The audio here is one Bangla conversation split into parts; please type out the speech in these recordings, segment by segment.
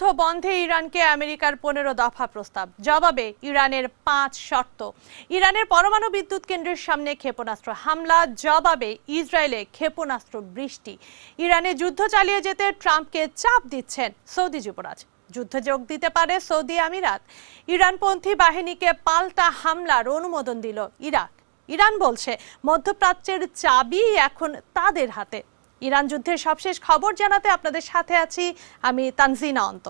যুদ্ধ বন্ধে ইরানকে আমেরিকার 15 দফা প্রস্তাব, জবাবে ইরানের 5 শর্ত। ইরানের পরমাণু বিদ্যুৎ কেন্দ্রের সামনে ক্ষেপণাস্ত্র হামলা, জবাবে ইসরায়েলে ক্ষেপণাস্ত্র বৃষ্টি। ইরানে যুদ্ধ চালিয়ে যেতে ট্রাম্পকে চাপ দিচ্ছেন সৌদি যুবরাজ। যুদ্ধে যোগ দিতে পারে সৌদি আমিরাত। ইরানপন্থী বাহিনীকে পাল্টা হামলার অনুমোদন দিল ইরাক। ইরান বলছে মধ্যপ্রাচ্যের চাবি এখন তাদের হাতে। ইরান যুদ্ধের সবশেষ খবর জানাতে আপনাদের সাথে আছি আমি তানজিনা অন্ত।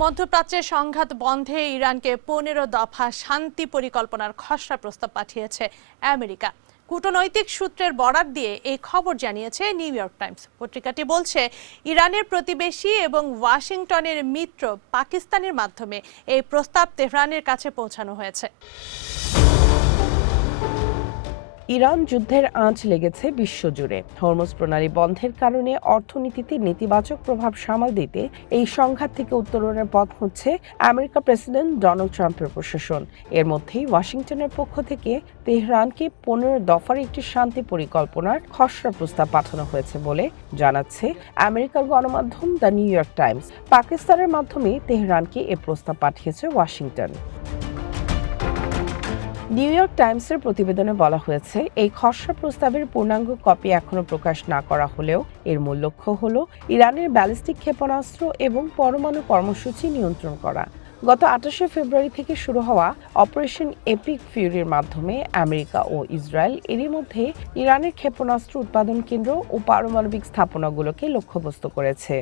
মধ্যপ্রাচ্যের সংঘাত বন্ধে ইরানকে 15 দফা শান্তি পরিকল্পনার খসড়া প্রস্তাব পাঠিয়েছে আমেরিকা। কূটনৈতিক সূত্রের বরাত দিয়ে এই খবর জানিয়েছে নিউ ইয়র্ক টাইমস। পত্রিকাটি বলছে, ইরানের প্রতিবেশী এবং ওয়াশিংটনের মিত্র পাকিস্তানের মাধ্যমে এই প্রস্তাব তেহরানের কাছে পৌঁছানো হয়েছে। ইরান যুদ্ধের আঁচ লেগেছে বিশ্বজুড়ে। হরমুজ প্রণালী বন্ধের কারণে অর্থনীতিতে নেতিবাচক প্রভাব সামাল দিতে এই সংঘাত থেকে উত্তরণের পথ হচ্ছে আমেরিকা প্রেসিডেন্ট ডোনাল্ড ট্রাম্পের প্রশাসন। এর মধ্যেই ওয়াশিংটনের পক্ষ থেকে তেহরানকে 15 দফার একটি শান্তি পরিকল্পনার খসড়া প্রস্তাব পাঠানো হয়েছে বলে জানাচ্ছে আমেরিকার গণমাধ্যম দ্য নিউ ইয়র্ক টাইমস। পাকিস্তানের মাধ্যমে তেহরানকে এ প্রস্তাব পাঠিয়েছে ওয়াশিংটন। নিউ ইয়র্ক টাইমসের প্রতিবেদনে বলা হয়েছে, এই খসড়া প্রস্তাবের পূর্ণাঙ্গ কপি এখনো প্রকাশ না করা হলেও এর মূল লক্ষ্য হল ইরানের ব্যালিস্টিক ক্ষেপণাস্ত্র এবং পরমাণু কর্মসূচি নিয়ন্ত্রণ করা। গত 28শে ফেব্রুয়ারি থেকে শুরু হওয়া অপারেশন এপিক ফিউরির মাধ্যমে আমেরিকা ও ইসরায়েল এরই মধ্যে ইরানের ক্ষেপণাস্ত্র উৎপাদন কেন্দ্র ও পারমাণবিক স্থাপনাগুলোকে লক্ষ্যবস্তু করেছে।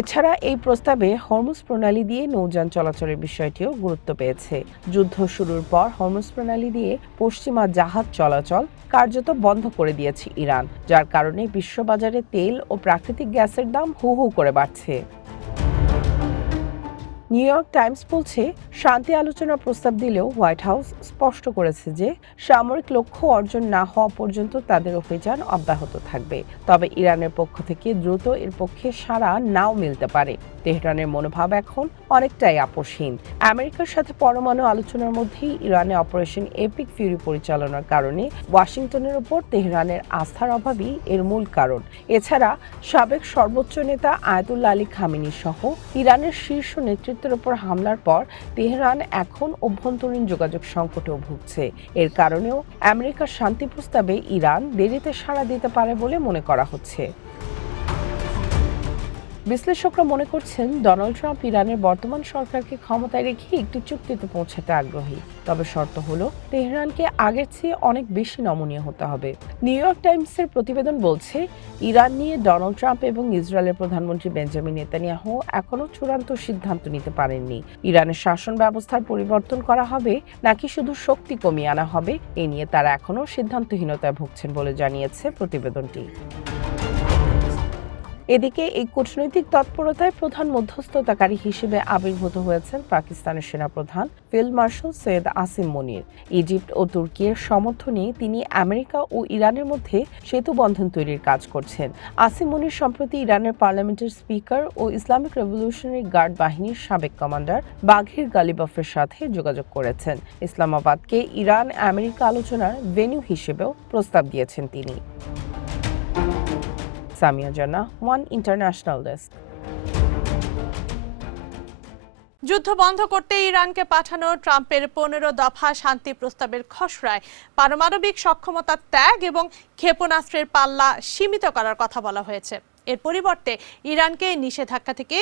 এছাড়া এই প্রস্তাবে হরমুজ প্রণালী দিয়ে নৌযান চলাচলের বিষয়টিও গুরুত্ব পেয়েছে। যুদ্ধ শুরুর পর হরমুজ প্রণালী দিয়ে পশ্চিমা জাহাজ চলাচল কার্যত বন্ধ করে দিয়েছে ইরান, যার কারণে বিশ্ববাজারে তেল ও প্রাকৃতিক গ্যাসের দাম হু হু করে বাড়ছে। নিউ ইয়র্ক টাইমস বলছে, শান্তি আলোচনার প্রস্তাব দিলেও হোয়াইট হাউস স্পষ্ট করেছে যে সামরিক লক্ষ্য অর্জন না হওয়া পর্যন্ত তাদের অভিযান অব্যাহত থাকবে। তবে ইরানের পক্ষ থেকে দ্রুত এর পক্ষে সাড়া নাও মিলতে পারে। তেহরানের মনোভাব এখন অনেকটাই আপোষহীন। আমেরিকার সাথে পরমাণু আলোচনার মধ্যেই ইরানে অপারেশন এপিক ফিউরি পরিচালনার কারণে ওয়াশিংটনের উপর তেহরানের আস্থার অভাবই এর মূল কারণ। এছাড়া সাবেক সর্বোচ্চ নেতা আয়াতুল্লাহ আলী খামেনি সহ ইরানের শীর্ষ নেতৃত্বের উপর হামলার পর তেহরান এখন অভ্যন্তরীণ যোগাযোগ সংকটেও ভুগছে। এর কারণেও আমেরিকার শান্তি প্রস্তাবে ইরান দেরিতে সাড়া দিতে পারে বলে মনে করা হচ্ছে। বিশ্লেষকরা মনে করছেন, ডোনাল্ড ট্রাম্প ইরানের বর্তমান সরকারকে ক্ষমতায় রেখে একটি চুক্তিতে পৌঁছাতে আগ্রহী। তবে শর্ত হলো তেহরানকে আগের চেয়ে অনেক বেশি নমনীয় হতে হবে। নিউ ইয়র্ক টাইমসের প্রতিবেদন বলছে, ইরান নিয়ে ডোনাল্ড ট্রাম্প এবং ইসরায়েলের প্রধানমন্ত্রী বেঞ্জামিন নেতানিয়াহু এখনো চূড়ান্ত সিদ্ধান্ত নিতে পারেননি। ইরানের শাসন ব্যবস্থার পরিবর্তন করা হবে নাকি শুধু শক্তি কমিয়ে আনা হবে, এ নিয়ে তারা এখনো সিদ্ধান্তহীনতায় ভুগছেন বলে জানিয়েছে প্রতিবেদনটি। এদিকে এই কূটনৈতিক তৎপরতায় প্রধান মধ্যস্থতাকারী হিসেবে আবির্ভূত হয়েছেন পাকিস্তানের সেনাপ্রধান ফিল্ড মার্শাল সৈয়দ আসিম মনির। ইজিপ্ট ও তুর্কির সমর্থনে তিনি আমেরিকা ও ইরানের মধ্যে সেতু বন্ধন তৈরির কাজ করছেন। আসিম মনির সম্প্রতি ইরানের পার্লামেন্টের স্পিকার ও ইসলামিক রেভলিউশনারি গার্ড বাহিনীর সাবেক কমান্ডার বাঘির গালিবফের সাথে যোগাযোগ করেছেন। ইসলামাবাদকে ইরান আমেরিকা আলোচনার ভেন্যু হিসেবেও প্রস্তাব দিয়েছেন তিনি। সামিয়া জানা, ওয়ান ইন্টারন্যাশনাল ডেস্ক। যুদ্ধ বন্ধ করতে ইরানকে পাঠানো ট্রাম্পের 15 দফা শান্তি প্রস্তাবের খসড়ায় পারমাণবিক সক্ষমতা ত্যাগ এবং ক্ষেপণাস্ত্রের পাল্লা সীমিত করার কথা বলা হয়েছে। এর পরিবর্তে ইরানকে নিষেধাজ্ঞা থেকে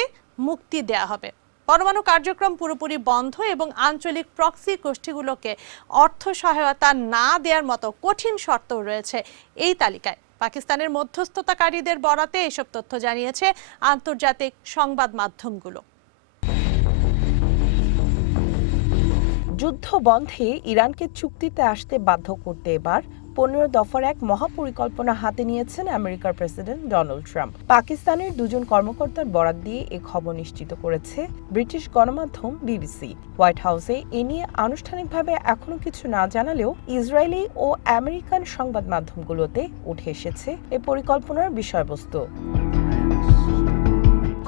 মুক্তি দেয়া হবে। পরমাণু কার্যক্রম পুরোপুরি বন্ধ এবং আঞ্চলিক প্রক্সি গোষ্ঠীগুলোকে অর্থ সহায়তা না দেওয়ার মতো কঠিন শর্ত রয়েছে এই তালিকায়। পাকিস্তানের মধ্যস্থতাকারীদের বরাতে এসব তথ্য জানিয়েছে আন্তর্জাতিক সংবাদ মাধ্যমগুলো। যুদ্ধ বন্ধে ইরানকে চুক্তিতে আসতে বাধ্য করতে এবার 15 দফার এক মহাপরিকল্পনা হাতে নিয়েছেন আমেরিকার প্রেসিডেন্ট ডোনাল্ড ট্রাম্প। পাকিস্তানের দুজন কর্মকর্তার বরাত দিয়ে এ খবর নিশ্চিত করেছে ব্রিটিশ গণমাধ্যম বিবিসি। হোয়াইট হাউসে এ নিয়ে আনুষ্ঠানিকভাবে এখনো কিছু না জানালেও ইসরায়েলি ও আমেরিকান সংবাদ মাধ্যমগুলোতে উঠে এসেছে এ পরিকল্পনার বিষয়বস্তু।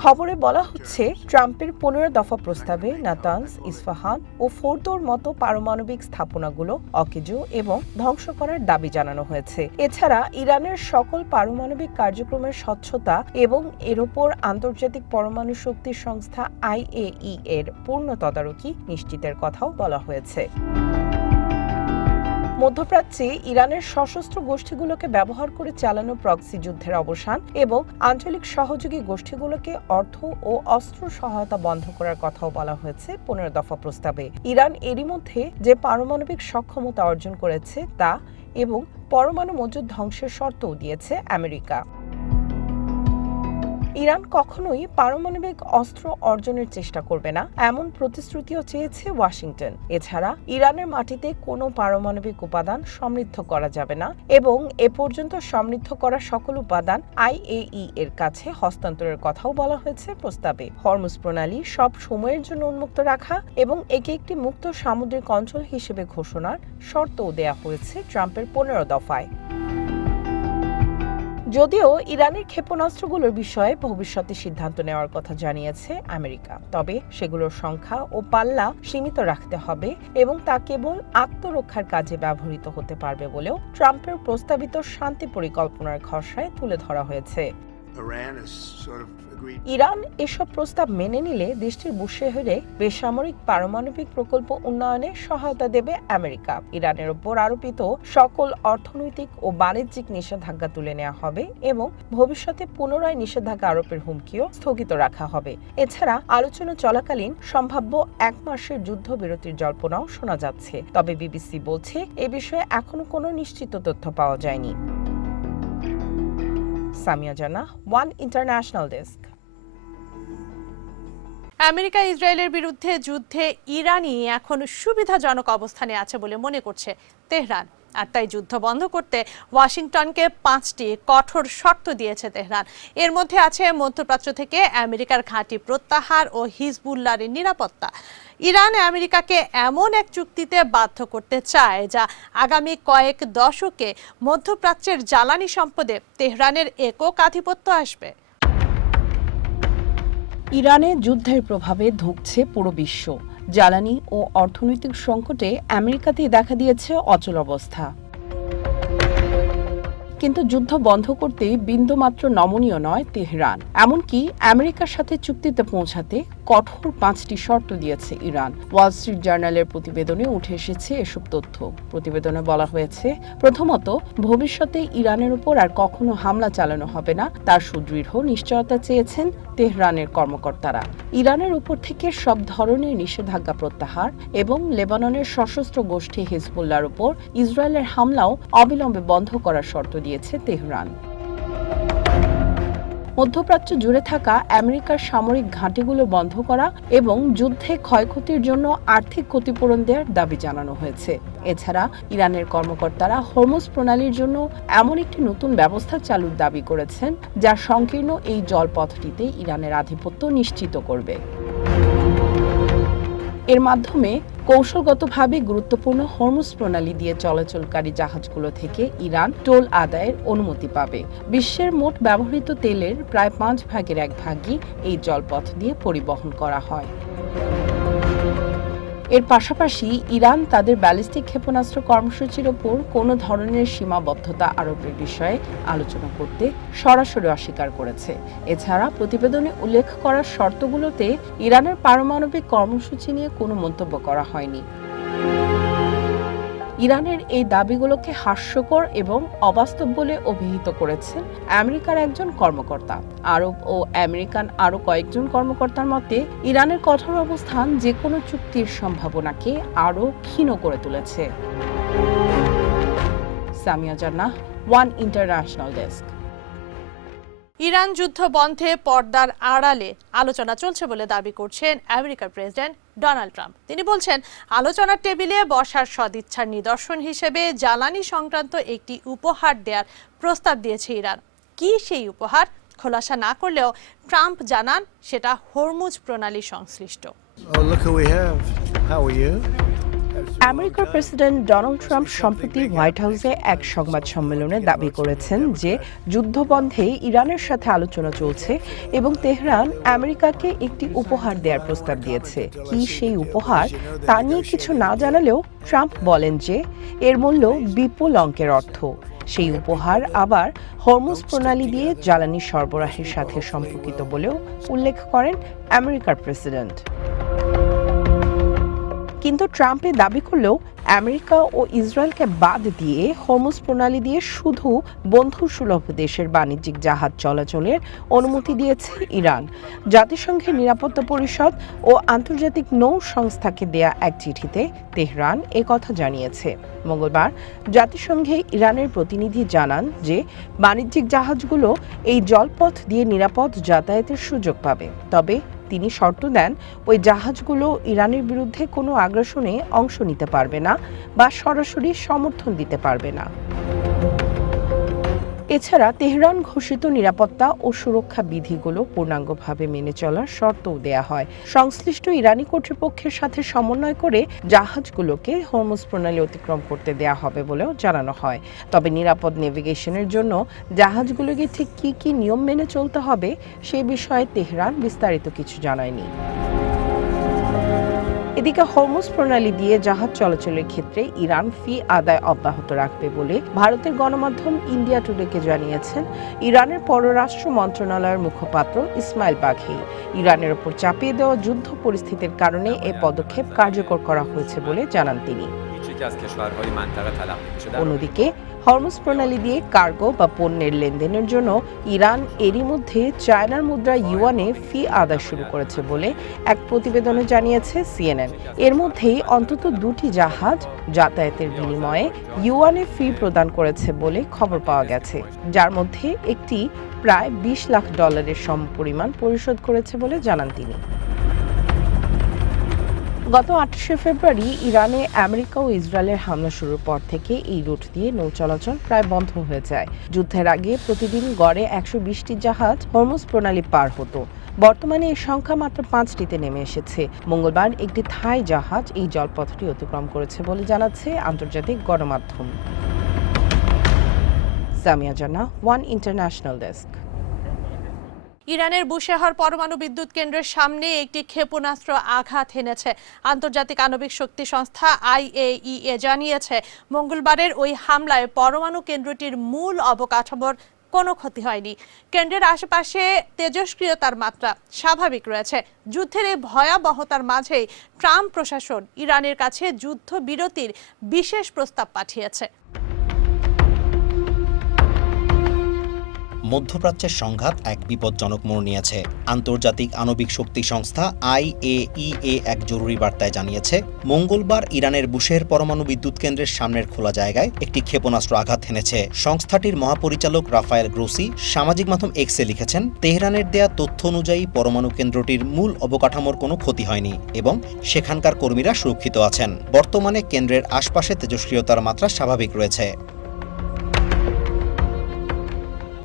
খবরে বলা হচ্ছে ট্রাম্পের 15 দফা প্রস্তাবে নাতানস, ইস্পাহান ও ফোর্দোর মতো পারমাণবিক স্থাপনাগুলো অকেজো এবং ধ্বংস করার দাবি জানানো হয়েছে। এছাড়া ইরানের সকল পারমাণবিক কার্যক্রমের স্বচ্ছতা এবং এর ওপর আন্তর্জাতিক পরমাণু শক্তি সংস্থা IAEA এর পূর্ণ তদারকি নিশ্চিতের কথাও বলা হয়েছে। মধ্যপ্রাচ্যে ইরানের সশস্ত্র গোষ্ঠীগুলোকে ব্যবহার করে চালানো প্রক্সি যুদ্ধের অবসান এবং আঞ্চলিক সহযোগী গোষ্ঠীগুলোকে অর্থ ও অস্ত্র সহায়তা বন্ধ করার কথাও বলা হয়েছে 15 দফা প্রস্তাবে। ইরান এরই মধ্যে যে পারমাণবিক সক্ষমতা অর্জন করেছে তা এবং পরমাণু মজুদ ধ্বংসের শর্তও দিয়েছে আমেরিকা। ইরান কখনোই পারমাণবিক অস্ত্র অর্জনের চেষ্টা করবে না এমন প্রতিশ্রুতিও চেয়েছে ওয়াশিংটন। এছাড়া ইরানের মাটিতে কোনো পারমাণবিক উপাদান সমৃদ্ধ করা যাবে না এবং এ পর্যন্ত সমৃদ্ধ করা সকল উপাদান IAEA এর কাছে হস্তান্তরের কথাও বলা হয়েছে প্রস্তাবে। হরমুজ প্রণালী সব সময়ের জন্য উন্মুক্ত রাখা এবং একে একটি মুক্ত সামুদ্রিক অঞ্চল হিসেবে ঘোষণার শর্তও দেয়া হয়েছে ট্রাম্পের 15 দফায়। যদিও ইরানের ক্ষেপণাস্ত্রগুলোর বিষয়ে ভবিষ্যতে সিদ্ধান্ত নেওয়ার কথা জানিয়েছে আমেরিকা, তবে সেগুলোর সংখ্যা ও পাল্লা সীমিত রাখতে হবে এবং তা কেবল আত্মরক্ষার কাজে ব্যবহৃত হতে পারবে বলেও ট্রাম্পের প্রস্তাবিত শান্তি পরিকল্পনার খসড়ায় তুলে ধরা হয়েছে। ইরান এসব প্রস্তাব মেনে নিলে দেশটির বুশেহরে বেসামরিক পারমাণবিক প্রকল্প উন্নয়নে সহায়তা দেবে আমেরিকা। ইরানের ওপর আরোপিত সকল অর্থনৈতিক ও বাণিজ্যিক নিষেধাজ্ঞা তুলে নেওয়া হবে এবং ভবিষ্যতে পুনরায় নিষেধাজ্ঞা আরোপের হুমকিও স্থগিত রাখা হবে। এছাড়া আলোচনা চলাকালীন সম্ভাব্য 1 মাসের যুদ্ধবিরতির জল্পনাও শোনা যাচ্ছে, তবে বিবিসি বলছে এ বিষয়ে এখনো কোনো নিশ্চিত তথ্য পাওয়া যায়নি। সামিয়া জান্নাহ, ওয়ান ইন্টারন্যাশনাল ডেস্ক। আমেরিকা ইসরায়েলের বিরুদ্ধে যুদ্ধে ইরানই এখন সুবিধাজনক অবস্থানে আছে বলে মনে করছে তেহরান, আর তাই যুদ্ধ বন্ধ করতে ওয়াশিংটনকে 5টি কঠোর শর্ত দিয়েছে তেহরান। এর মধ্যে আছে মধ্যপ্রাচ্য থেকে আমেরিকার ঘাঁটি প্রত্যাহার ও হিজবুল্লাহর নিরাপত্তা। ইরান আমেরিকাকে এমন এক চুক্তিতে বাধ্য করতে চায় যা আগামী কয়েক দশকে মধ্যপ্রাচ্যের জ্বালানি সম্পদে তেহরানের একক আধিপত্য আসবে। ইরানে যুদ্ধের প্রভাবে ধুঁকছে পুরো বিশ্ব। জ্বালানি ও অর্থনৈতিক সংকটে আমেরিকাতেই দেখা দিয়েছে অচল অবস্থা। কিন্তু যুদ্ধ বন্ধ করতে বিন্দুমাত্র নমনীয় নয় তেহরান। এমনকি আমেরিকার সাথে চুক্তিতে পৌঁছাতে কঠোর 5টি শর্ত দিয়েছে ইরান। ওয়াল স্ট্রিট জার্নালের প্রতিবেদনে উঠে এসেছে এসব তথ্য। প্রতিবেদনে বলা হয়েছে, প্রথমত, ভবিষ্যতে ইরানের উপর আর কখনো হামলা চালানো হবে না তার সুদৃঢ় নিশ্চয়তা চেয়েছেন তেহরানের কর্মকর্তারা। ইরানের উপর থেকে সব ধরনের নিষেধাজ্ঞা প্রত্যাহার এবং লেবাননের সশস্ত্র গোষ্ঠী হিজবুল্লাহর উপর ইসরায়েলের হামলাও অবিলম্বে বন্ধ করার শর্ত দিয়েছে তেহরান। মধ্যপ্রাচ্য জুড়ে থাকা আমেরিকার সামরিক ঘাঁটিগুলো বন্ধ করা এবং যুদ্ধে ক্ষয়ক্ষতির জন্য আর্থিক ক্ষতিপূরণ দেওয়ার দাবি জানানো হয়েছে। এছাড়া ইরানের কর্মকর্তারা হরমুজ প্রণালীর জন্য এমন একটি নতুন ব্যবস্থা চালুর দাবি করেছেন যা সংকীর্ণ এই জলপথটিতে ইরানের আধিপত্য নিশ্চিত করবে। এর মাধ্যমে কৌশলগতভাবে গুরুত্বপূর্ণ হরমুজ প্রণালী দিয়ে চলাচলকারী জাহাজগুলো থেকে ইরান টোল আদায়ের অনুমতি পাবে। বিশ্বের মোট ব্যবহৃত তেলের প্রায় 1/5 এই জলপথ দিয়ে পরিবহন করা হয়। এর পাশাপাশি ইরান তাদের ব্যালিস্টিক ক্ষেপণাস্ত্র কর্মসূচির ওপর কোনো ধরনের সীমাবদ্ধতা আরোপের বিষয়ে আলোচনা করতে সরাসরি অস্বীকার করেছে। এছাড়া প্রতিবেদনে উল্লেখ করা শর্তগুলোতে ইরানের পারমাণবিক কর্মসূচি নিয়ে কোনো মন্তব্য করা হয়নি। ইরানের এই দাবিগুলোকে হাস্যকর এবং অবাস্তব বলে অভিহিত করেছেন আমেরিকার একজন কর্মকর্তা। আরব ও আমেরিকান আরও কয়েকজন কর্মকর্তার মতে, ইরানের কঠোর অবস্থান যে কোনো চুক্তির সম্ভাবনাকে আরও ক্ষীণ করে তুলেছে। সামিয়া জান্নাহ, ওয়ান ইন্টারন্যাশনাল ডেস্ক। ইরান যুদ্ধ বন্ধে পর্দার আড়ালে আলোচনা চলছে বলে দাবি করছেন আমেরিকার প্রেসিডেন্ট ডোনাল্ড ট্রাম্প। তিনি বলছেন, আলোচনার টেবিলে বসার সদিচ্ছার নিদর্শন হিসেবে জ্বালানি সংক্রান্ত একটি উপহার দেওয়ার প্রস্তাব দিয়েছে ইরান। কি সেই উপহার খোলাসা না করলেও ট্রাম্প জানান সেটা হরমুজ প্রণালী সংশ্লিষ্ট। Oh, look who we have. How are you? আমেরিকার প্রেসিডেন্ট ডোনাল্ড ট্রাম্প সম্প্রতি হোয়াইট হাউসে এক সংবাদ সম্মেলনে দাবি করেছেন যে যুদ্ধবন্ধে ইরানের সাথে আলোচনা চলছে এবং তেহরান আমেরিকাকে একটি উপহার দেওয়ার প্রস্তাব দিয়েছে। কি সেই উপহার তা নিয়ে কিছু না জানালেও ট্রাম্প বলেন যে এর মূল্য বিপুল অঙ্কের অর্থ। সেই উপহার আবার হরমুজ প্রণালী দিয়ে জ্বালানি সরবরাহের সাথে সম্পর্কিত বলেও উল্লেখ করেন আমেরিকার প্রেসিডেন্ট। কিন্তু ট্রাম্পে দাবি করলেও আমেরিকা ও ইসরায়েলকে বাদ দিয়ে হরমুজ প্রণালী দিয়ে শুধু বন্ধুসুলভ দেশের বাণিজ্যিক জাহাজ চলাচলের অনুমতি দিয়েছে ইরান। জাতিসংঘের নিরাপত্তা পরিষদ ও আন্তর্জাতিক নৌ সংস্থাকে দেয়া এক চিঠিতে তেহরান কথা জানিয়েছে। মঙ্গলবার জাতিসংঘে ইরানের প্রতিনিধি জানান যে বাণিজ্যিক জাহাজগুলো এই জলপথ দিয়ে নিরাপদ যাতায়াতের সুযোগ পাবে, তবে তিনি শর্ত দেন ওই জাহাজগুলো ইরানের বিরুদ্ধে কোনো আগ্রাসনে অংশ নিতে পারবে না বা সরাসরি সমর্থন দিতে পারবে না। এছাড়া তেহরান ঘোষিত নিরাপত্তা ও সুরক্ষা বিধিগুলো পূর্ণাঙ্গভাবে মেনে চলার শর্তও দেয়া হয়। সংশ্লিষ্ট ইরানি কর্তৃপক্ষের সাথে সমন্বয় করে জাহাজগুলোকে হরমুজ প্রণালী অতিক্রম করতে দেয়া হবে বলেও জানানো হয়। তবে নিরাপদ নেভিগেশনের জন্য জাহাজগুলোকে ঠিক কী নিয়ম মেনে চলতে হবে সে বিষয়ে তেহরান বিস্তারিত কিছু জানায়নি। এদিকে হরমুজ প্রণালী দিয়ে জাহাজ চলাচলের ক্ষেত্রে ইরান ফি আদায় অব্যাহত রাখবে বলে ভারতের গণমাধ্যম ইন্ডিয়া টুডেকে জানিয়েছেন ইরানের পররাষ্ট্র মন্ত্রণালয়ের মুখপাত্র ইসমাইল বাঘি। ইরানের ওপর চাপিয়ে দেওয়া যুদ্ধ পরিস্থিতির কারণে এ পদক্ষেপ কার্যকর করা হয়েছে বলে জানান তিনি। অন্যদিকে হরমুজ প্রণালী দিয়ে কার্গো বা পণ্যের লেনদেনের জন্য ইরান এরই মধ্যে চায়নার মুদ্রা ইউয়ানে ফি আদায় শুরু করেছে বলে এক প্রতিবেদনে জানিয়েছে CNN। এর মধ্যেই অন্তত 2টি জাহাজ যাতায়াতের বিনিময়ে ইউয়ানে ফি প্রদান করেছে বলে খবর পাওয়া গেছে, যার মধ্যে একটি প্রায় $20 লাখ সমপরিমাণ পরিশোধ করেছে বলে জানান তিনি। গত 28শে ফেব্রুয়ারি ইরানে আমেরিকা ও ইসরায়েলের হামলা শুরুর পর থেকে এই রুট দিয়ে নৌ চলাচল প্রায় বন্ধ হয়ে যায়। যুদ্ধের আগে প্রতিদিন গড়ে 120টি জাহাজ হরমুজ প্রণালী পার হতো। বর্তমানে এই সংখ্যা মাত্র 5টিতে নেমে এসেছে। মঙ্গলবার একটি থাই জাহাজ এই জলপথটি অতিক্রম করেছে বলে জানাচ্ছে আন্তর্জাতিক গণমাধ্যম। সামিয়া জান্নাহ, ওয়ান ইন্টারন্যাশনাল ডেস্ক। ইরানের বুশেহর পরমাণু বিদ্যুৎ কেন্দ্রের সামনে একটি ক্ষেপণাস্ত্র আঘাত হেনেছে। আন্তর্জাতিক আণবিক শক্তি সংস্থা IAEA জানিয়েছে মঙ্গলবারের ওই হামলায় পরমাণু কেন্দ্রটির মূল অবকাঠামোর কোনো ক্ষতি হয়নি। কেন্দ্রের আশেপাশে তেজস্ক্রিয়তার মাত্রা স্বাভাবিক রয়েছে। যুদ্ধের এই ভয়াবহতার মাঝেই ট্রাম্প প্রশাসন ইরানের কাছে যুদ্ধবিরতির বিশেষ প্রস্তাব পাঠিয়েছে। মধ্যপ্রাচ্যের সংঘাত এক বিপজ্জনক মোড় নিয়েছে। আন্তর্জাতিক আণবিক শক্তি সংস্থা IAEA এক জরুরি বার্তায় জানিয়েছে মঙ্গলবার ইরানের বুশেহর পরমাণু বিদ্যুৎ কেন্দ্রের সামনের খোলা জায়গায় একটি ক্ষেপণাস্ত্র আঘাত হেনেছে। সংস্থাটির মহাপরিচালক রাফায়েল গ্রোসি সামাজিক মাধ্যম এক্সে লিখেছেন, তেহরানের দেয়া তথ্য অনুযায়ী পরমাণু কেন্দ্রটির মূল অবকাঠামোর কোনো ক্ষতি হয়নি এবং সেখানকার কর্মীরা সুরক্ষিত আছেন। বর্তমানে কেন্দ্রের আশপাশে তেজস্ক্রিয়তার মাত্রা স্বাভাবিক রয়েছে।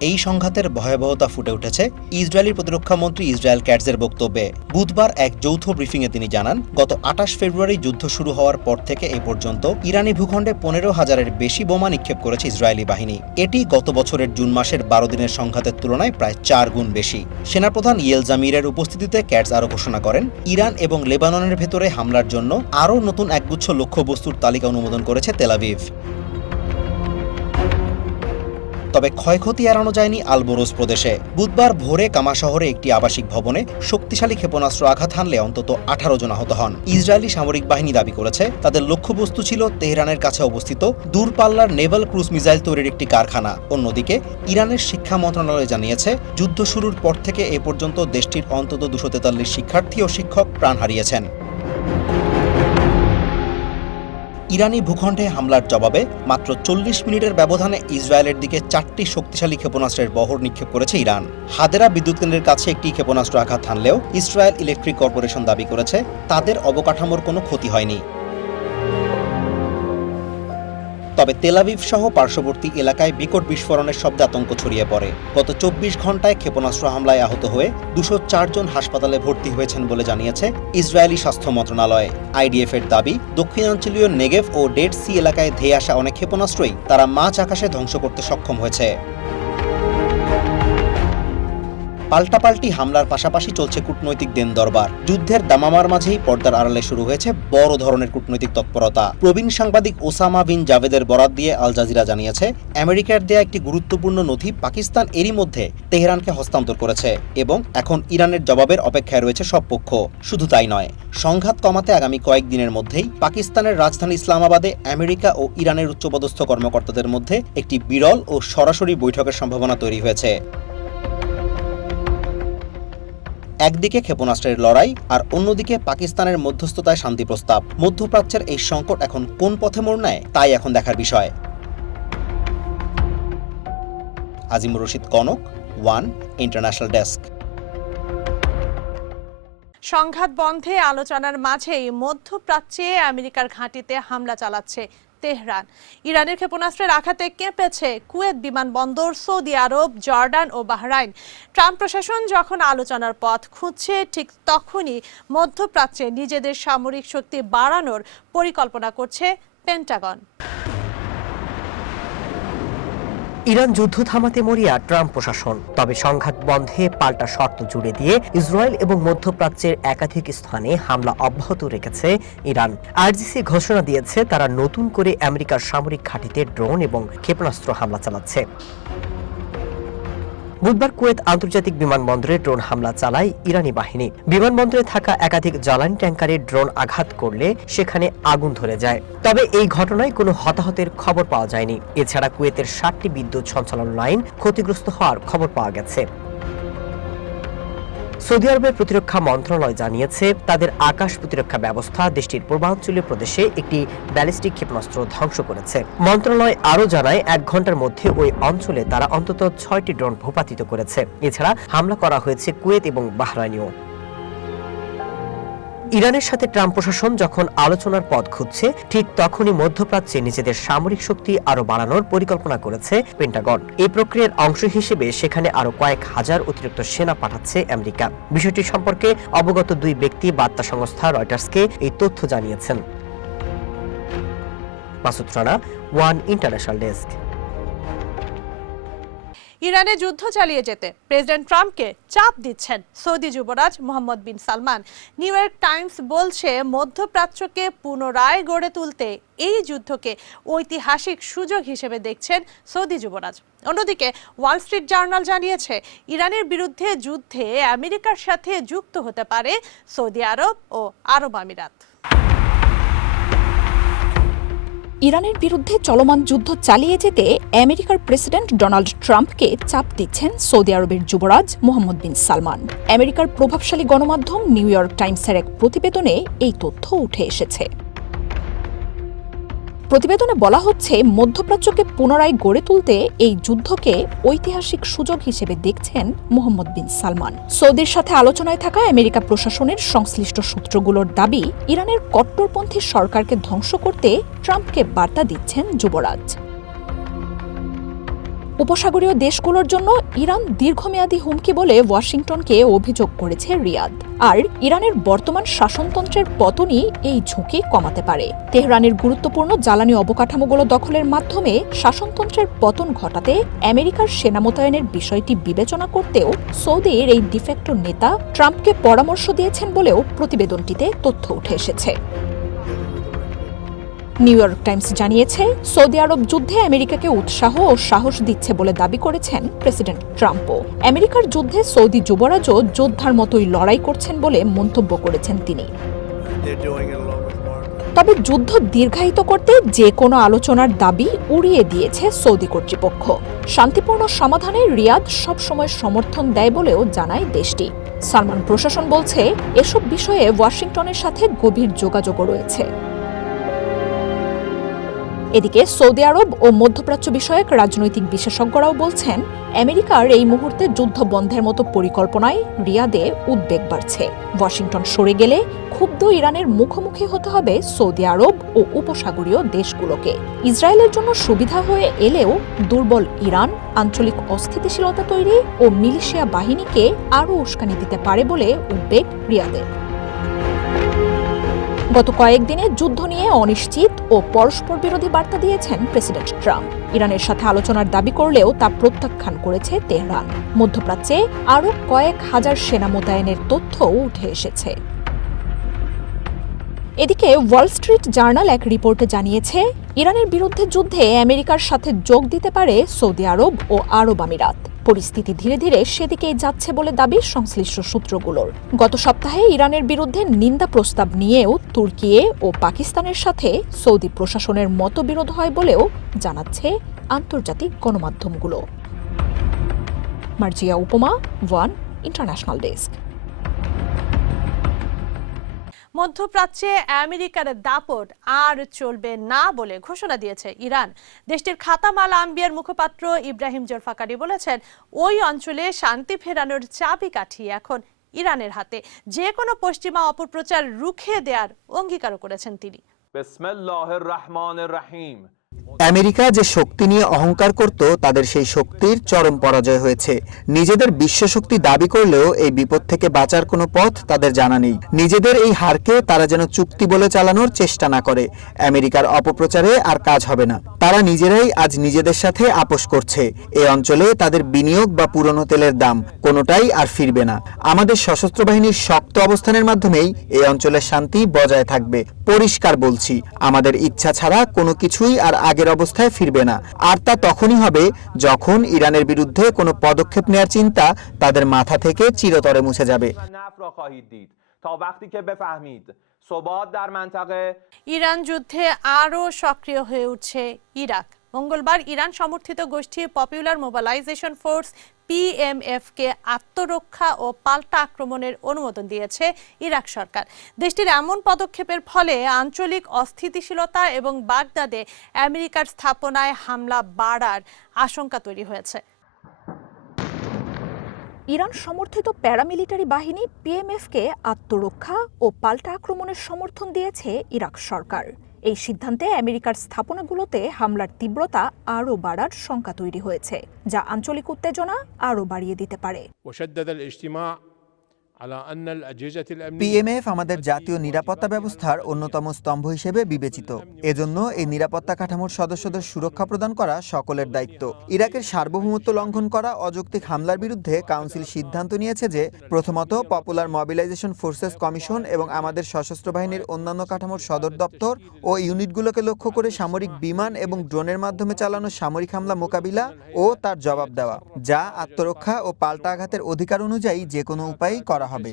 এই সংঘাতের ভয়াবহতা ফুটে উঠেছে ইসরায়েলি প্রতিরক্ষা মন্ত্রী ইসরায়েল ক্যাটজের বক্তব্যে। বুধবার এক যৌথ ব্রিফিংয়ে তিনি জানান, গত 28 ফেব্রুয়ারি যুদ্ধ শুরু হওয়ার পর থেকে এ পর্যন্ত ইরানি ভূখণ্ডে 15,000-এর বেশি বোমা নিক্ষেপ করেছে ইসরায়েলি বাহিনী। এটি গত বছরের জুন মাসের 12 দিনের সংঘাতের তুলনায় প্রায় 4 গুণ বেশি। সেনাপ্রধান ইয়েল জামিরের উপস্থিতিতে ক্যাটজ আরও ঘোষণা করেন, ইরান এবং লেবাননের ভেতরে হামলার জন্য আরও নতুন একগুচ্ছ লক্ষ্যবস্তুর তালিকা অনুমোদন করেছে তেল আভিভ। তবে ক্ষয়ক্ষতি এড়ানো যায়নি আলবোরোজ প্রদেশে। বুধবার ভোরে কামা শহরে একটি আবাসিক ভবনে শক্তিশালী ক্ষেপণাস্ত্র আঘাত হানলে অন্তত 18 জন আহত হন। ইসরায়েলি সামরিক বাহিনী দাবি করেছে তাদের লক্ষ্যবস্তু ছিল তেহরানের কাছে অবস্থিত দূরপাল্লার নেভাল ক্রুজ মিসাইল তৈরির একটি কারখানা। অন্যদিকে ইরানের শিক্ষা মন্ত্রণালয় জানিয়েছে যুদ্ধ শুরুর পর থেকে এ পর্যন্ত দেশটির অন্তত 243 শিক্ষার্থী ও শিক্ষক প্রাণ হারিয়েছেন। ইরানি ভূখণ্ডে হামলার জবাবে মাত্র 40 মিনিটের ব্যবধানে ইসরায়েলের দিকে 4টি শক্তিশালী ক্ষেপণাস্ত্রের বহর নিক্ষেপ করেছে ইরান। হাদেরা বিদ্যুৎ কেন্দ্রের কাছে একটি ক্ষেপণাস্ত্র আঘাত হানলেও ইসরায়েল ইলেকট্রিক কর্পোরেশন দাবি করেছে তাদের অবকাঠামোর কোনো ক্ষতি হয়নি। তবে তেলাবিব সহ পার্শ্ববর্তী এলাকায় বিকট বিস্ফোরণের শব্দে আতঙ্ক ছড়িয়ে পড়ে। গত ২৪ ঘন্টায় ক্ষেপণাস্ত্র হামলায় আহত হয়ে ২০৪ জন হাসপাতালে ভর্তি হয়েছেন বলে জানিয়েছে ইসরায়েলি স্বাস্থ্য মন্ত্রণালয়। আইডিএফ এর দাবি, দক্ষিণাঞ্চলীয় নেগেভ ও ডেড সি এলাকায় ধেয়ে আসা অনেক ক্ষেপণাস্ত্রই তারা মাঝ আকাশে ধ্বংস করতে সক্ষম হয়েছে। পাল্টাপাল্টি হামলার পাশাপাশি চলছে কূটনৈতিক দেন দরবার। যুদ্ধের দামামার মাঝেই পর্দার আড়ালে শুরু হয়েছে বড় ধরনের কূটনৈতিক তৎপরতা। প্রবীণ সাংবাদিক ওসামা বিন জাভেদের বরাত দিয়ে আল জাজিরা জানিয়েছে, আমেরিকার দেয়া একটি গুরুত্বপূর্ণ নথি পাকিস্তান এরই মধ্যে তেহরানকে হস্তান্তর করেছে এবং এখন ইরানের জবাবের অপেক্ষায় রয়েছে সব পক্ষ। শুধু তাই নয়, সংঘাত কমাতে আগামী কয়েকদিনের মধ্যেই পাকিস্তানের রাজধানী ইসলামাবাদে আমেরিকা ও ইরানের উচ্চপদস্থ কর্মকর্তাদের মধ্যে একটি বিরল ও সরাসরি বৈঠকের সম্ভাবনা তৈরি হয়েছে। একদিকে ক্ষেপণাস্ত্রের লড়াই আর অন্যদিকে পাকিস্তানের মধ্যস্থতায় শান্তি প্রস্তাব। মধ্যপ্রাচ্যের এই সংকট এখন কোন পথে মোড় নেয় তাই এখন দেখার বিষয়। Azimur Rashid Kanak, one international desk. সংঘাত বন্ধে আলোচনার মাঝেই মধ্যপ্রাচ্যে আমেরিকার ঘাঁটিতে হামলা চালাচ্ছে তেহরান। ইরানের ক্ষেপণাস্ত্রের আঘাতে কেঁপেছে কুয়েত বিমানবন্দর, সৌদি আরব, জর্ডান ও বাহরাইন। ট্রাম্প প্রশাসন যখন আলোচনার পথ খুঁজছে, ঠিক তখনই মধ্যপ্রাচ্যে নিজেদের সামরিক শক্তি বাড়ানোর পরিকল্পনা করছে পেন্টাগন। ইরান যুদ্ধ থামাতে মরিয়া ট্রাম্প প্রশাসন, তবে সংঘাত বন্ধে পাল্টা শর্ত জুড়ে দিয়ে ইসরায়েল এবং মধ্যপ্রাচ্যের একাধিক স্থানে হামলা অব্যাহত রেখেছে ইরান। আরজিসি ঘোষণা দিয়েছে তারা নতুন করে আমেরিকার সামরিক ঘাঁটিতে ড্রোন এবং ক্ষেপণাস্ত্র হামলা চালাচ্ছে। বুধবার কুয়েত আন্তর্জাতিক বিমানবন্দরে ড্রোন হামলা চালায় ইরানি বাহিনী। বিমানবন্দরে থাকা একাধিক জ্বালানি ট্যাঙ্কারে ড্রোন আঘাত করলে সেখানে আগুন ধরে যায়। তবে এই ঘটনায় কোনো হতাহতের খবর পাওয়া যায়নি। এছাড়া কুয়েতের ৭টি বিদ্যুৎ সঞ্চালন লাইন ক্ষতিগ্রস্ত হওয়ার খবর পাওয়া গেছে। সৌদি আরবের প্রতিরক্ষা মন্ত্রণালয় জানিয়েছে, তাদের আকাশ প্রতিরক্ষা ব্যবস্থা দেশটির পূর্বাঞ্চলীয় প্রদেশে একটি ব্যালিস্টিক ক্ষেপণাস্ত্র ধ্বংস করেছে। মন্ত্রণালয় আরও জানায়, ১ ঘন্টার মধ্যে ওই অঞ্চলে তারা অন্তত ৬টি ড্রোন ভূপাতিত করেছে। এছাড়া হামলা করা হয়েছে কুয়েত এবং বাহরাইনেও। ইরানের সাথে ট্রাম্প প্রশাসন যখন আলোচনার পথ খুঁজছে, ঠিক তখনই মধ্যপ্রাচ্যে নিজেদের সামরিক শক্তি আরও বাড়ানোর পরিকল্পনা করেছে পেন্টাগন। এই প্রক্রিয়ার অংশ হিসেবে সেখানে আরও কয়েক হাজার অতিরিক্ত সেনা পাঠাচ্ছে আমেরিকা। বিষয়টি সম্পর্কে অবগত ২ ব্যক্তি বার্তা সংস্থা রয়টার্সকে এই তথ্য জানিয়েছেন। Masud Rana, one international desk. ইরানে যুদ্ধ চালিয়ে যেতে প্রেসিডেন্ট ট্রাম্পকে চাপ দিচ্ছেন সৌদি যুবরাজ মোহাম্মদ বিন সালমান। নিউ ইয়র্ক টাইমস বলছে, মধ্যপ্রাচ্যকে পুনরায় গড়ে তুলতে এই যুদ্ধকে ঐতিহাসিক সুযোগ হিসেবে দেখছেন সৌদি যুবরাজ। অন্যদিকে ওয়াল স্ট্রিট জার্নাল জানিয়েছে, ইরানের বিরুদ্ধে যুদ্ধে আমেরিকার সাথে যুক্ত হতে পারে সৌদি আরব ও আরব আমিরাত। ইরানের বিরুদ্ধে চলমান যুদ্ধ চালিয়ে যেতে আমেরিকার প্রেসিডেন্ট ডোনাল্ড ট্রাম্পকে চাপ দিচ্ছেন সৌদি আরবের যুবরাজ মোহাম্মদ বিন সালমান। আমেরিকার প্রভাবশালী গণমাধ্যম নিউ ইয়র্ক টাইমসের এক প্রতিবেদনে এই তথ্য উঠে এসেছে। প্রতিবেদনে বলা হচ্ছে, মধ্যপ্রাচ্যকে পুনরায় গড়ে তুলতে এই যুদ্ধকে ঐতিহাসিক সুযোগ হিসেবে দেখছেন মোহাম্মদ বিন সালমান। সৌদির সাথে আলোচনায় থাকা আমেরিকা প্রশাসনের সংশ্লিষ্ট সূত্রগুলোর দাবি, ইরানের কট্টরপন্থী সরকারকে ধ্বংস করতে ট্রাম্পকে বার্তা দিচ্ছেন যুবরাজ। উপসাগরীয় দেশগুলোর জন্য ইরান দীর্ঘমেয়াদী হুমকি বলে ওয়াশিংটনকে অভিযোগ করেছে রিয়াদ। আর ইরানের বর্তমান শাসনতন্ত্রের পতনই এই ঝুঁকি কমাতে পারে। তেহরানের গুরুত্বপূর্ণ জ্বালানি অবকাঠামোগুলো দখলের মাধ্যমে শাসনতন্ত্রের পতন ঘটাতে আমেরিকার সেনা মোতায়েনের বিষয়টি বিবেচনা করতেও সৌদির এই ডিফেক্টো নেতা ট্রাম্পকে পরামর্শ দিয়েছেন বলেও প্রতিবেদনটিতে তথ্য উঠে এসেছে। নিউ ইয়র্ক টাইমস জানিয়েছে, সৌদি আরব যুদ্ধে আমেরিকাকে উৎসাহ ও সাহস দিচ্ছে বলে দাবি করেছেন প্রেসিডেন্ট ট্রাম্পও। আমেরিকার যুদ্ধে সৌদি যুবরাজও যোদ্ধার মতোই লড়াই করছেন বলে মন্তব্য করেছেন তিনি। তবে যুদ্ধ দীর্ঘায়িত করতে যে কোনো আলোচনার দাবি উড়িয়ে দিয়েছে সৌদি কর্তৃপক্ষ। শান্তিপূর্ণ সমাধানে রিয়াদ সবসময় সমর্থন দেয় বলেও জানায় দেশটি। সালমান প্রশাসন বলছে, এসব বিষয়ে ওয়াশিংটনের সাথে গভীর যোগাযোগও রয়েছে। এদিকে সৌদি আরব ও মধ্যপ্রাচ্য বিষয়ক রাজনৈতিক বিশেষজ্ঞরাও বলছেন আমেরিকার এই মুহূর্তে যুদ্ধ বন্ধের মতো পরিকল্পনায় রিয়াদে উদ্বেগ বাড়ছে। ওয়াশিংটন সরে গেলে ক্ষুব্ধ ইরানের মুখোমুখি হতে হবে সৌদি আরব ও উপসাগরীয় দেশগুলোকে। ইসরায়েলের জন্য সুবিধা হয়ে এলেও দুর্বল ইরান আঞ্চলিক অস্থিতিশীলতা তৈরি ও মিলিশিয়া বাহিনীকে আরও উস্কানি দিতে পারে বলে উদ্বেগ রিয়াদের। গত কয়েকদিনে যুদ্ধ নিয়ে অনিশ্চিত ও পরস্পর বিরোধী বার্তা দিয়েছেন প্রেসিডেন্ট ট্রাম্প। ইরানের সাথে আলোচনার দাবি করলেও তা প্রত্যাখ্যান করেছে তেহরান। মধ্যপ্রাচ্যে আরও কয়েক হাজার সেনা মোতায়েনের তথ্যও উঠে এসেছে। এদিকে ওয়াল স্ট্রিট জার্নাল এক রিপোর্টে জানিয়েছে, ইরানের বিরুদ্ধে যুদ্ধে আমেরিকার সাথে যোগ দিতে পারে সৌদি আরব ও আরব আমিরাত। পরিস্থিতি ধীরে ধীরে সেদিকেই যাচ্ছে বলে দাবি সংশ্লিষ্ট সূত্রগুলোর। গত সপ্তাহে ইরানের বিরুদ্ধে নিন্দা প্রস্তাব নিয়েও তুর্কি ও পাকিস্তানের সাথে সৌদি প্রশাসনের মতবিরোধ হয় বলেও জানাচ্ছে আন্তর্জাতিক গণমাধ্যমগুলো। মার্জিয়া উপমা, ওয়ান ইন্টারন্যাশনাল ডেস্ক। মধ্যপ্রাচ্যে আমেরিকার দাপট আর চলবে না বলে ঘোষণা দিয়েছে ইরান। দেশটির খাতাম আল আম্বিয়ার মুখপাত্র ইব্রাহিম জলফাকারি বলেছেন, ওই অঞ্চলে শান্তি ফেরানোর চাবিকাঠি এখন ইরানের হাতে। যে কোনো পশ্চিমা অপপ্রচার রুখে দেওয়ার অঙ্গীকারও করেছেন তিনি। বিসমিল্লাহির রহমানির রহিম। আমেরিকা যে শক্তি নিয়ে অহংকার করত, তাদের সেই শক্তির চরম পরাজয় হয়েছে। নিজেদের বিশ্বশক্তি দাবি করলেও এই বিপদ থেকে বাঁচার কোনো পথ তাদের জানা নেই। নিজেদের এই হারকে তারা যেন চুক্তি বলে চালানোর চেষ্টা না করে। আমেরিকার অপপ্রচারে আর কাজ হবে না। তারা নিজেরাই আজ নিজেদের সাথে আপোষ করছে। এই অঞ্চলে তাদের বিনিয়োগ বা পুরনো তেলের দাম কোনোটাই আর ফিরবে না। আমাদের সশস্ত্র বাহিনীর শক্ত অবস্থানের মাধ্যমেই এই অঞ্চলের শান্তি বজায় থাকবে। পরিষ্কার বলছি, আমাদের ইচ্ছা ছাড়া কোনো কিছুই আর আগের অবস্থায় ফিরবে না। আর তা তখনই হবে যখন ইরানের বিরুদ্ধে কোনো পদক্ষেপ নেওয়ার চিন্তা তাদের মাথা থেকে চিরতরে মুছে যাবে। ইরান যুদ্ধে আরও সক্রিয় হয়ে উঠছে ইরাক। মঙ্গলবার ইরান সমর্থিত গোষ্ঠী পপুলার মোবিলাইজেশন ফোর্স PMF-কে আত্মরক্ষা ও পাল্টা আক্রমণের অনুমোদন দিয়েছে ইরাক সরকার। দেশটির এমন পদক্ষেপের ফলে আঞ্চলিক অস্থিতিশীলতা এবং বাগদাদে আমেরিকার স্থাপনায় হামলা বাড়ার আশঙ্কা তৈরি হয়েছে। ইরান সমর্থিত প্যারামিলিটারি বাহিনী PMF-কে আত্মরক্ষা ও পাল্টা আক্রমণের সমর্থন দিয়েছে ইরাক সরকার। এই সিদ্ধান্তে আমেরিকার স্থাপনাগুলোতে হামলার তীব্রতা আরও বাড়ার শঙ্কা তৈরি হয়েছে, যা আঞ্চলিক উত্তেজনা আরও বাড়িয়ে দিতে পারে। PMF আমাদের জাতীয় নিরাপত্তা ব্যবস্থার অন্যতম স্তম্ভ হিসেবে বিবেচিত। এজন্য এই নিরাপত্তা কাঠামোর সদস্যদের সুরক্ষা প্রদান করা সকলের দায়িত্ব। ইরাকের সার্বভৌমত্ব লঙ্ঘন করা অযৌক্তিক হামলার বিরুদ্ধে কাউন্সিল সিদ্ধান্ত নিয়েছে যে, প্রথমত পপুলার মোবিলাইজেশন ফোর্সেস কমিশন এবং আমাদের সশস্ত্র বাহিনীর অন্যান্য কাঠামোর সদর দপ্তর ও ইউনিটগুলোকে লক্ষ্য করে সামরিক বিমান এবং ড্রোনের মাধ্যমে চালানো সামরিক হামলা মোকাবিলা ও তার জবাব দেওয়া, যা আত্মরক্ষা ও পাল্টা আঘাতের অধিকার অনুযায়ী যে কোনো উপায়ে করা হবে।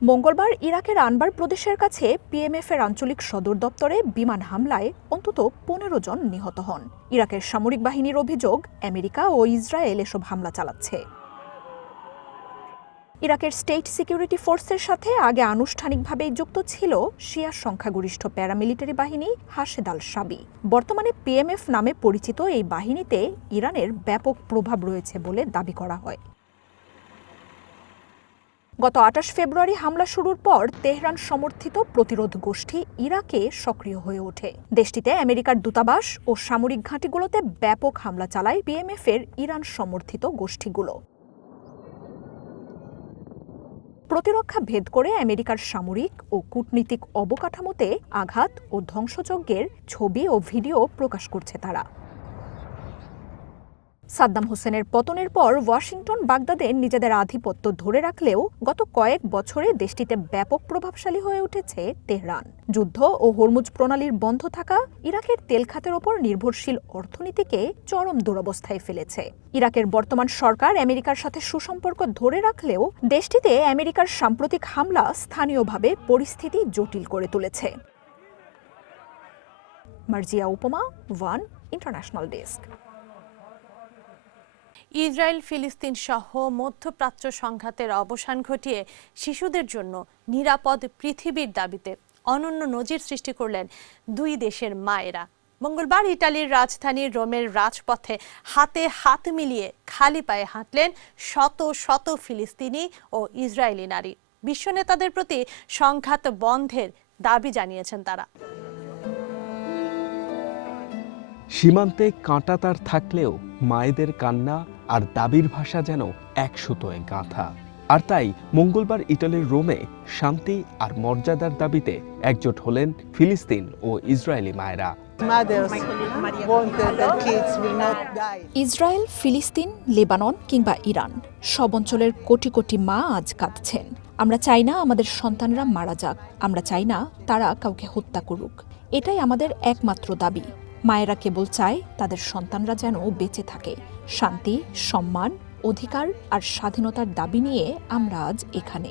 মঙ্গলবার ইরাকের আনবার প্রদেশের কাছে PMF-এর আঞ্চলিক সদর দপ্তরে বিমান হামলায় অন্তত 15 জন নিহত হন। ইরাকের সামরিক বাহিনীর অভিযোগ, আমেরিকা ও ইসরায়েল এসব হামলা চালাচ্ছে। ইরাকের স্টেট সিকিউরিটি ফোর্সের সাথে আগে আনুষ্ঠানিকভাবেই যুক্ত ছিল শিয়া সংখ্যাগরিষ্ঠ প্যারামিলিটারি বাহিনী হাশেদ আল শাবি। বর্তমানে PMF নামে পরিচিত এই বাহিনীতে ইরানের ব্যাপক প্রভাব রয়েছে বলে দাবি করা হয়। গত 28 ফেব্রুয়ারি হামলা শুরুর পর তেহরান সমর্থিত প্রতিরোধ গোষ্ঠী ইরাকে সক্রিয় হয়ে ওঠে। দেশটিতে আমেরিকার দূতাবাস ও সামরিক ঘাঁটিগুলোতে ব্যাপক হামলা চালায় PMF-এর ইরান সমর্থিত গোষ্ঠীগুলো। প্রতিরক্ষা ভেদ করে আমেরিকার সামরিক ও কূটনীতিক অবকাঠামোতে আঘাত ও ধ্বংসযজ্ঞের ছবি ও ভিডিও প্রকাশ করছে তারা। সাদ্দাম হোসেনের পতনের পর ওয়াশিংটন বাগদাদে নিজেদের আধিপত্য ধরে রাখলেও গত কয়েক বছরে দেশটিতে ব্যাপক প্রভাবশালী হয়ে উঠেছে তেহরান। যুদ্ধ ও হরমুজ প্রণালীর বন্ধ থাকা ইরাকের তেল খাতের ওপর নির্ভরশীল অর্থনীতিকে চরম দুরবস্থায় ফেলেছে। ইরাকের বর্তমান সরকার আমেরিকার সাথে সুসম্পর্ক ধরে রাখলেও দেশটিতে আমেরিকার সাম্প্রতিক হামলা স্থানীয়ভাবে পরিস্থিতি জটিল করে তুলেছে। মার্জিয়া উপমা, ওয়ান ইন্টারন্যাশনাল ডেস্ক। ইসরায়েল ফিলিস্তিন সহ মধ্যপ্রাচ্য সংঘাতের অবসান ঘটিয়ে শিশুদের জন্য নিরাপদ পৃথিবীর দাবিতে অনন্য নজির সৃষ্টি করলেন দুই দেশের মায়েরা। মঙ্গলবার ইতালির রাজধানী রোমের রাজপথে হাতে হাত মিলিয়ে খালি পায়ে হাঁটলেন শত শত ফিলিস্তিনি ও ইসরায়েলি নারী। বিশ্ব নেতাদের প্রতি সংঘাত বন্ধের দাবি জানিয়েছেন তারা। সীমান্তে কাঁটাতার থাকলেও মায়েদের কান্না আর দাবির ভাষা যেন এক সুতোয় গাঁথা। আর তাই মঙ্গলবার ইতালির রোমে শান্তি আর মর্যাদার দাবিতে একজোট হলেন ফিলিস্তিন ও ইসরায়েলি মায়েরা। ইসরায়েল, ফিলিস্তিন, লেবানন কিংবা ইরান, সব অঞ্চলের কোটি কোটি মা আজ কাঁদছেন। আমরা চাই না আমাদের সন্তানরা মারা যাক, আমরা চাই না তারা কাউকে হত্যা করুক। এটাই আমাদের একমাত্র দাবি। মায়েরা কেবল চায় তাদের সন্তানরা যেন বেঁচে থাকে। শান্তি, সম্মান, অধিকার আর স্বাধীনতার দাবি নিয়ে আমরা আজ এখানে।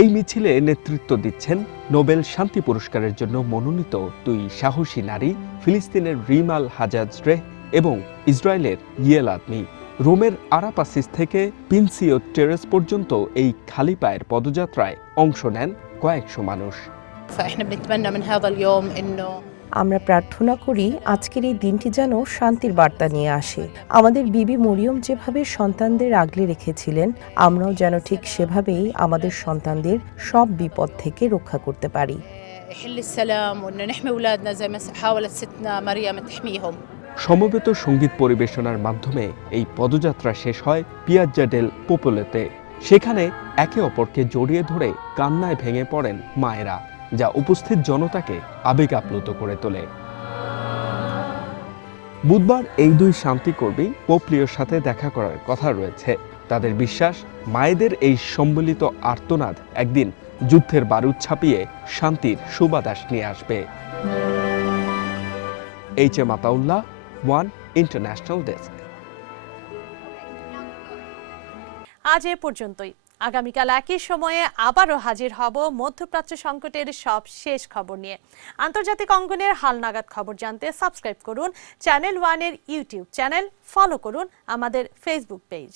এই মিছিলে নেতৃত্ব দিচ্ছেন নোবেল শান্তি পুরস্কারের জন্য মনোনীত দুই সাহসী নারী, ফিলিস্তিনের রিমাল হাজাজরে এবং ইসরায়েলের ইয়েল আদমি। রোমের আরাপাসিস থেকে পিনসিও টেরেস পর্যন্ত এই খালি পায়ের পদযাত্রায় অংশ নেন কয়েকশো মানুষ। আমরা প্রার্থনা করি আজকের এই দিনটি যেন শান্তির বার্তা নিয়ে আসে। আমাদের বিবি মরিয়ম যেভাবে সন্তানদের আগলে রেখেছিলেন, আমরাও যেন ঠিক সেভাবেই আমাদের সন্তানদের সব বিপদ থেকে রক্ষা করতে পারি। সমবেত সঙ্গীত পরিবেশনার মাধ্যমে এই পদযাত্রা শেষ হয় পিয়াজ্জা ডেল পোপোলেতে। সেখানে একে অপরকে জড়িয়ে ধরে কান্নায় ভেঙে পড়েন মায়েরা, যা উপস্থিত জনতাকে আবেগ আপ্লুত করে তোলে। বুধবার এই দুই শান্তিকর্মী পোপ লিওর সাথে দেখা করার কথা রয়েছে। তাদের বিশ্বাস, মায়েদের এই সম্মিলিত আর্তনাদ একদিন যুদ্ধের বারুদ ছাপিয়ে শান্তির সুবাতাস নিয়ে আসবে। HM. Ataullah, one international desk. আজ এ পর্যন্তই। আগামীকাল একই সময়ে আবারও হাজির হব মধ্যপ্রাচ্য সংকটের সব শেষ খবর নিয়ে। আন্তর্জাতিক অঙ্গনের হালনাগাদ খবর জানতে সাবস্ক্রাইব করুন চ্যানেল ওয়ানের ইউটিউব চ্যানেল, ফলো করুন আমাদের ফেসবুক পেজ।